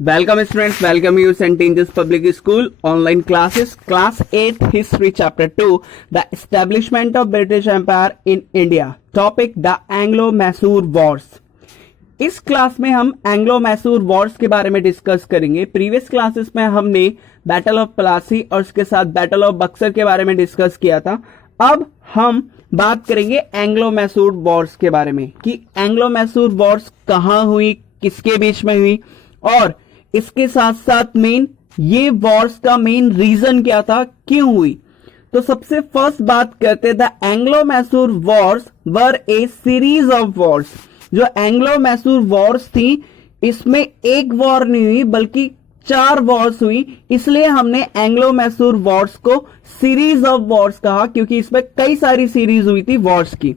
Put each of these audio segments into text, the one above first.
Welcome students, welcome you St. Angel's Public School online classes, class 8 history chapter 2, the establishment of British Empire in India, topic the Anglo-Mysore Wars। इस class में हम Anglo Mysore Wars के बारे में discuss करेंगे। Previous classes में हमने battle of Plassey और उसके साथ बैटल ऑफ बक्सर के बारे में डिस्कस किया था। अब हम बात करेंगे एंग्लो मैसूर वॉर्स के बारे में कि एंग्लो मैसूर वॉर्स कहां हुई, किसके बीच में हुई और इसके साथ साथ ये वॉर्स का मेन रीजन क्या था, क्यों हुई। तो सबसे फर्स्ट बात करते the Anglo Mysore Wars were A series of Wars. जो एंग्लो मैसूर वॉर्स थी इसमें एक वॉर नहीं हुई बल्कि 4 वॉर्स हुई, इसलिए हमने एंग्लो मैसूर वॉर्स को सीरीज ऑफ वॉर्स कहा क्योंकि इसमें कई सारी सीरीज हुई थी वॉर्स की।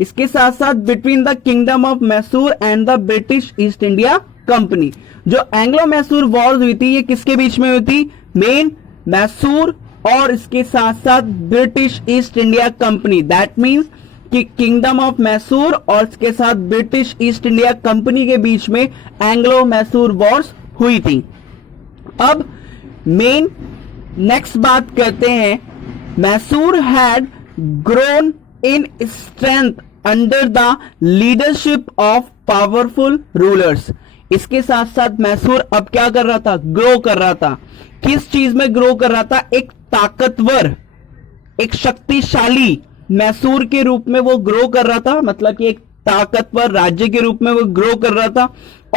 इसके साथ साथ between the kingdom of Mysore and the British east India company, जो एंग्लो मैसूर वॉर्स हुई थी ये किसके बीच में हुई थी, मेन मैसूर और इसके साथ साथ British east India company. That means कि किंगडम ऑफ मैसूर और इसके साथ ब्रिटिश ईस्ट इंडिया कंपनी के बीच में एंग्लो मैसूर वॉर्स हुई थी। अब मेन नेक्स्ट बात करते हैं, Mysore had grown in strength under the leadership of powerful rulers. इसके साथ साथ मैसूर अब क्या कर रहा था, ग्रो कर रहा था। किस चीज में ग्रो कर रहा था, एक ताकतवर, एक शक्तिशाली मैसूर के रूप में वो ग्रो कर रहा था, मतलब कि एक ताकतवर राज्य के रूप में वो ग्रो कर रहा था।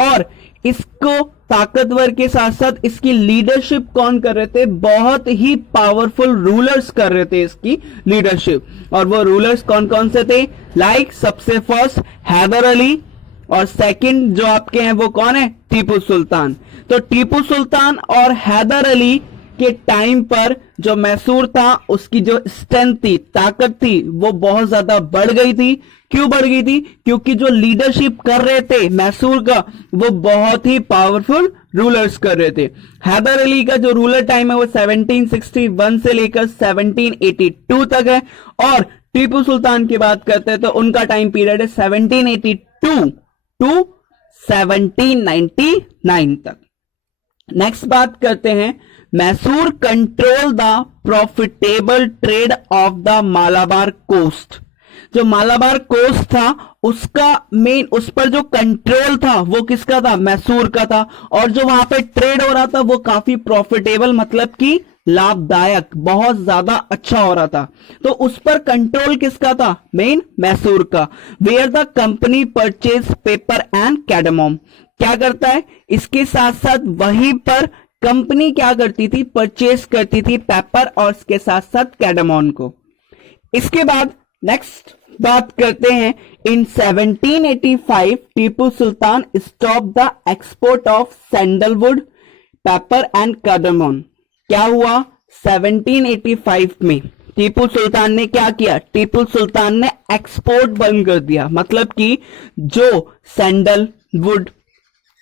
और इसको ताकतवर के साथ साथ इसकी लीडरशिप कौन कर रहे थे, बहुत ही पावरफुल रूलर्स कर रहे थे इसकी लीडरशिप। और वो रूलर्स कौन कौन से थे, लाइक सबसे फर्स्ट हैदर अली और सेकंड जो आपके हैं वो कौन है, टीपू सुल्तान। तो टीपू सुल्तान और हैदर अली के टाइम पर जो मैसूर था उसकी जो स्ट्रेंथ थी, ताकत थी, वो बहुत ज्यादा बढ़ गई थी। क्यों बढ़ गई थी, क्योंकि जो लीडरशिप कर रहे थे मैसूर का वो बहुत ही पावरफुल रूलर्स कर रहे थे। हैदर अली का जो रूलर टाइम है वो 1761 से लेकर 1782 तक है और टीपू सुल्तान की बात करते हैं तो उनका टाइम पीरियड है 1782 टू 1799 तक। नेक्स्ट बात करते हैं, Mysore control the profitable trade of the Malabar coast. जो मालाबार कोस्ट था उसका मेन, उस पर जो कंट्रोल था वो किसका था, मैसूर का था। और जो वहां पे ट्रेड हो रहा था वो काफी प्रॉफिटेबल, मतलब कि लाभदायक, बहुत ज्यादा अच्छा हो रहा था। तो उस पर कंट्रोल किसका था, मेन मैसूर का। Where the company purchase pepper and cardamom. क्या करता है, इसके साथ साथ वहीं पर कंपनी क्या करती थी, परचेज करती थी पेपर और इसके साथ साथ कैडमोन को। इसके बाद नेक्स्ट बात करते हैं, in 1785 Tipu Sultan stop the export of sandalwood, pepper and cardamom. क्या हुआ, 1785 में टीपू सुल्तान ने क्या किया, टीपू सुल्तान ने एक्सपोर्ट बंद कर दिया। मतलब कि जो सैंडलवुड,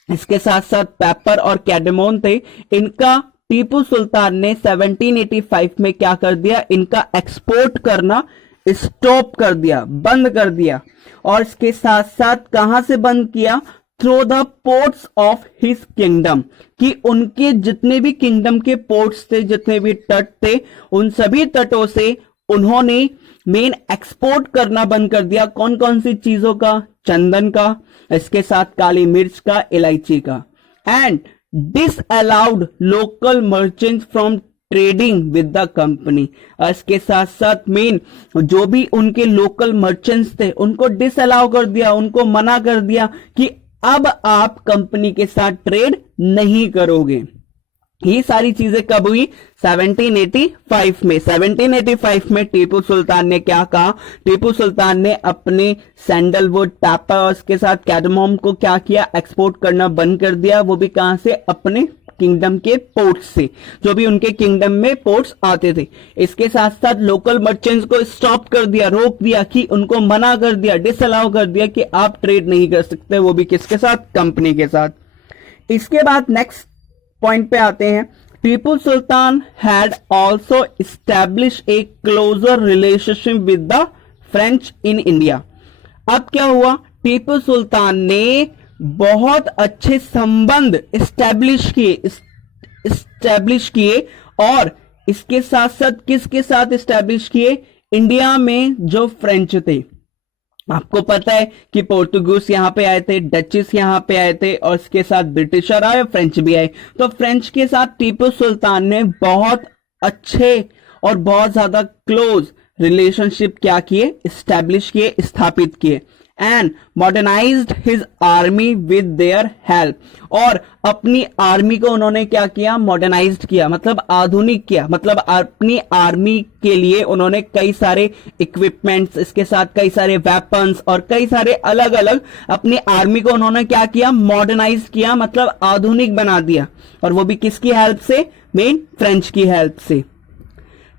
इसके साथ साथ पेपर और कैडमोन थे, इनका टीपू सुल्तान ने 1785 में क्या कर दिया, इनका एक्सपोर्ट करना स्टॉप कर दिया, बंद कर दिया। और इसके साथ साथ कहां से बंद किया, through the ports of his kingdom, कि उनके जितने भी किंगडम के पोर्ट्स थे, जितने भी तट थे, उन सभी तटों से उन्होंने मेन एक्सपोर्ट करना बंद कर दिया। कौन कौन सी चीजों का, चंदन का, इसके साथ काली मिर्च का, इलायची का। And disallowed local merchants from trading with the company. इसके साथ साथ मेन जो भी उनके लोकल मर्चेंट्स थे उनको डिस अलाउ कर दिया, उनको मना कर दिया कि अब आप कंपनी के साथ ट्रेड नहीं करोगे। ये सारी चीजें कब हुई, 1785 में। 1785 में टीपू सुल्तान ने क्या कहा, टीपू सुल्तान ने अपने सैंडलवुड, पेपर के साथ कैडमोम को क्या किया, एक्सपोर्ट करना बंद कर दिया। वो भी कहां से, अपने किंगडम के पोर्ट्स से, जो भी उनके किंगडम में पोर्ट्स आते थे। इसके साथ साथ लोकल मर्चेंट्स को स्टॉप कर दिया, रोक दिया, कि उनको मना कर दिया, डिसअलाउ कर दिया कि आप ट्रेड नहीं कर सकते, वो भी किसके साथ, कंपनी के साथ। इसके बाद नेक्स्ट पॉइंट पे आते हैं, Tipu Sultan had also establish a closer relationship with the French in India. अब क्या हुआ, टीपू सुल्तान ने बहुत अच्छे संबंध इस्टेब्लिश किए और इसके साथ साथ किसके साथ इस्टेब्लिश किए? इंडिया में जो फ्रेंच थे, आपको पता है कि पोर्तुगीज यहां पे आए थे, डचेस यहां पे आए थे और इसके साथ ब्रिटिशर आए, फ्रेंच भी आए। तो फ्रेंच के साथ टीपू सुल्तान ने बहुत अच्छे और बहुत ज्यादा क्लोज रिलेशनशिप क्या किए? इस्टेब्लिश किए, स्थापित किए। And modernised his army with their help, और अपनी आर्मी को उन्होंने क्या किया? मॉडर्नाइज्ड किया, मतलब आधुनिक किया। मतलब अपनी आर्मी के लिए उन्होंने कई सारे इक्विपमेंट्स, इसके साथ कई सारे वेपन्स और कई सारे अलग अलग अपनी आर्मी को उन्होंने क्या किया? मॉडर्नाइज किया, मतलब आधुनिक बना दिया। और वो भी किसकी हेल्प से? मेन फ्रेंच की हेल्प से।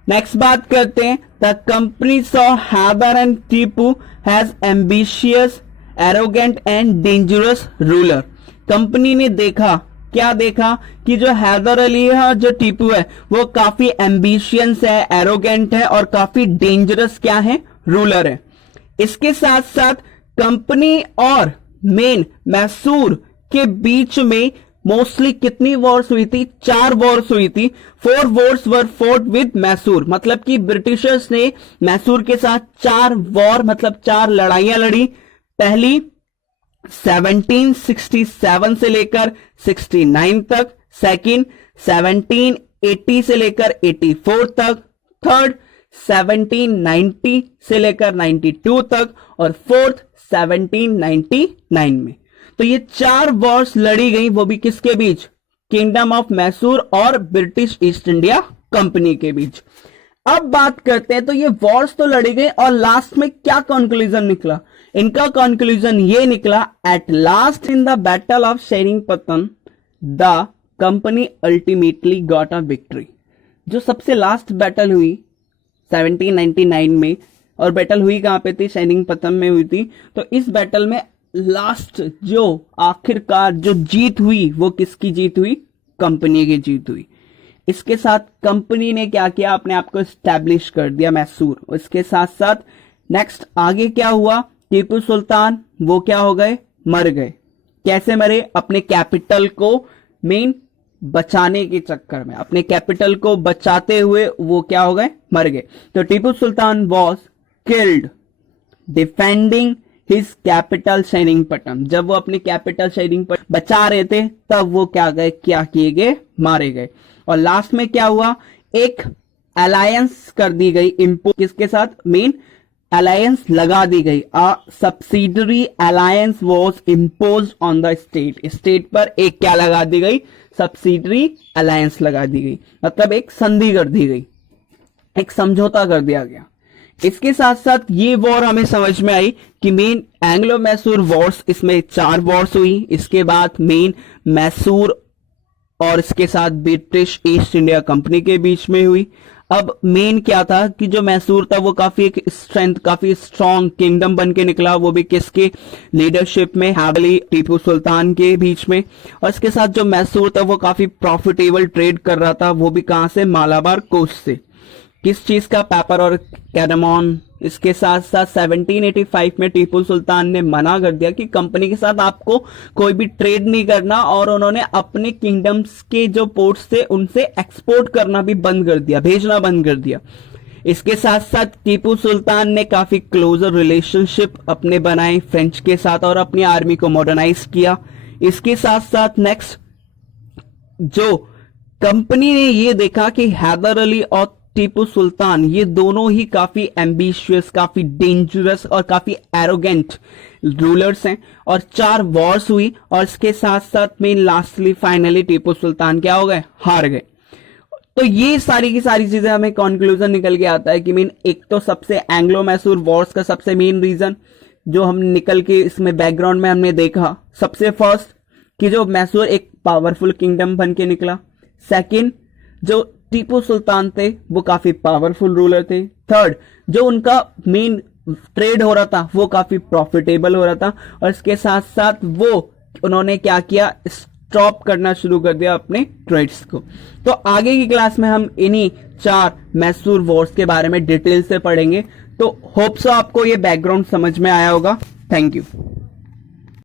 नेक्स्ट बात करते हैं, the company saw Hyder and Tipu has ambitious, arrogant and dangerous ruler. Company ने देखा, क्या देखा? कि जो हैदर अली है और जो टीपू है वो काफी एम्बिशियस है, एरोगेंट है और काफी डेंजरस क्या है? रूलर है। इसके साथ साथ कंपनी और मेन मैसूर के बीच में मोस्टली कितनी वॉर्स हुई थी? 4 वॉर्स हुई थी। 4 Wars were fort with Mysore, मतलब कि ब्रिटिशर्स ने मैसूर के साथ 4 वॉर, मतलब 4 लड़ाइयां लड़ी। पहली 1767 से लेकर 69 तक, सेकंड 1780 से लेकर 84 तक, थर्ड 1790 से लेकर 92 तक और फोर्थ 1799 में। तो ये 4 वॉर्स लड़ी गई, वो भी किसके बीच? किंगडम ऑफ मैसूर और ब्रिटिश ईस्ट इंडिया कंपनी के बीच। अब बात करते हैं, तो ये वॉर्स तो लड़ी गई और लास्ट में क्या कंक्लूजन निकला? इनका कंक्लूजन ये निकला, at last in the battle of Seringapatam the company ultimately got a victory. जो सबसे लास्ट बैटल हुई 1799 में, और बैटल हुई कहां पे थी? सेरिंगपटम में हुई थी। तो इस बैटल में लास्ट जो आखिरकार जो जीत हुई वो किसकी जीत हुई? कंपनी की जीत हुई। इसके साथ कंपनी ने क्या किया? अपने आप को स्टैब्लिश कर दिया मैसूर। इसके साथ साथ नेक्स्ट आगे क्या हुआ? टीपू सुल्तान वो क्या हो गए? मर गए। कैसे मरे? अपने कैपिटल को मेन बचाने के चक्कर में, अपने कैपिटल को बचाते हुए वो क्या हो गए? मर गए। तो Tipu Sultan was killed defending his capital Seringapatam. जब वो अपने कैपिटल सेरिंगपटम बचा रहे थे तब वो क्या किए गए? मारे गए। और लास्ट में क्या हुआ? एक अलायंस कर दी गई, किसके साथ? मेन अलायंस लगा दी गई। A subsidiary alliance was impose on the state. State पर एक क्या लगा दी गई? सब्सिडरी अलायंस लगा दी गई, मतलब एक संधि कर दी गई, एक समझौता कर दिया गया। इसके साथ साथ ये वॉर हमें समझ में आई कि मेन एंग्लो मैसूर वॉर्स, इसमें 4 वॉर्स हुई। इसके बाद मेन मैसूर और इसके साथ ब्रिटिश ईस्ट इंडिया कंपनी के बीच में हुई। अब मेन क्या था कि जो मैसूर था वो काफी एक काफी स्ट्रॉन्ग किंगडम बन के निकला, वो भी किसके लीडरशिप में? हैदर अली, टीपू सुल्तान के बीच में। और इसके साथ जो मैसूर था वो काफी प्रॉफिटेबल ट्रेड कर रहा था, वो भी कहां से? मालाबार कोस्ट से। किस चीज का? पेपर और कैडमॉन। इसके साथ साथ 1785 में टीपू सुल्तान ने मना कर दिया कि कंपनी के साथ आपको कोई भी ट्रेड नहीं करना, और उन्होंने अपने किंगडम्स के जो पोर्ट्स थे उनसे एक्सपोर्ट करना भी बंद कर दिया, भेजना बंद कर दिया। इसके साथ साथ टीपू सुल्तान ने काफी क्लोजर रिलेशनशिप अपने बनाए फ्रेंच के साथ और अपनी आर्मी को मॉडर्नाइज किया। इसके साथ साथ नेक्स्ट जो कंपनी ने ये देखा कि हैदर अली और टीपू सुल्तान ये दोनों ही काफी एम्बिशियस, काफी डेंजरस और काफी एरोगेंट रूलर्स हैं, और 4 वॉर्स हुई। और इसके साथ साथ में लास्टली फाइनली टीपू सुल्तान क्या हो गए? हार गए। तो ये सारी की सारी चीजें हमें कंक्लूजन निकल के आता है कि मेन एक तो सबसे एंग्लो मैसूर वॉर्स का सबसे मेन रीजन जो हम निकल के इसमें बैकग्राउंड में हमने देखा, सबसे फर्स्ट कि जो मैसूर एक पावरफुल किंगडम बन के निकला। सेकंड, जो टीपू सुल्तान थे वो काफी पावरफुल रूलर थे। थर्ड, जो उनका मेन ट्रेड हो रहा था वो काफी प्रॉफिटेबल हो रहा था। और इसके साथ साथ वो उन्होंने क्या किया? स्टॉप करना शुरू कर दिया अपने ट्रेड्स को। तो आगे की क्लास में हम इन्हीं 4 मैसूर वॉर्स के बारे में डिटेल से पढ़ेंगे। तो होप सो आपको ये बैकग्राउंड समझ में आया होगा। Thank you.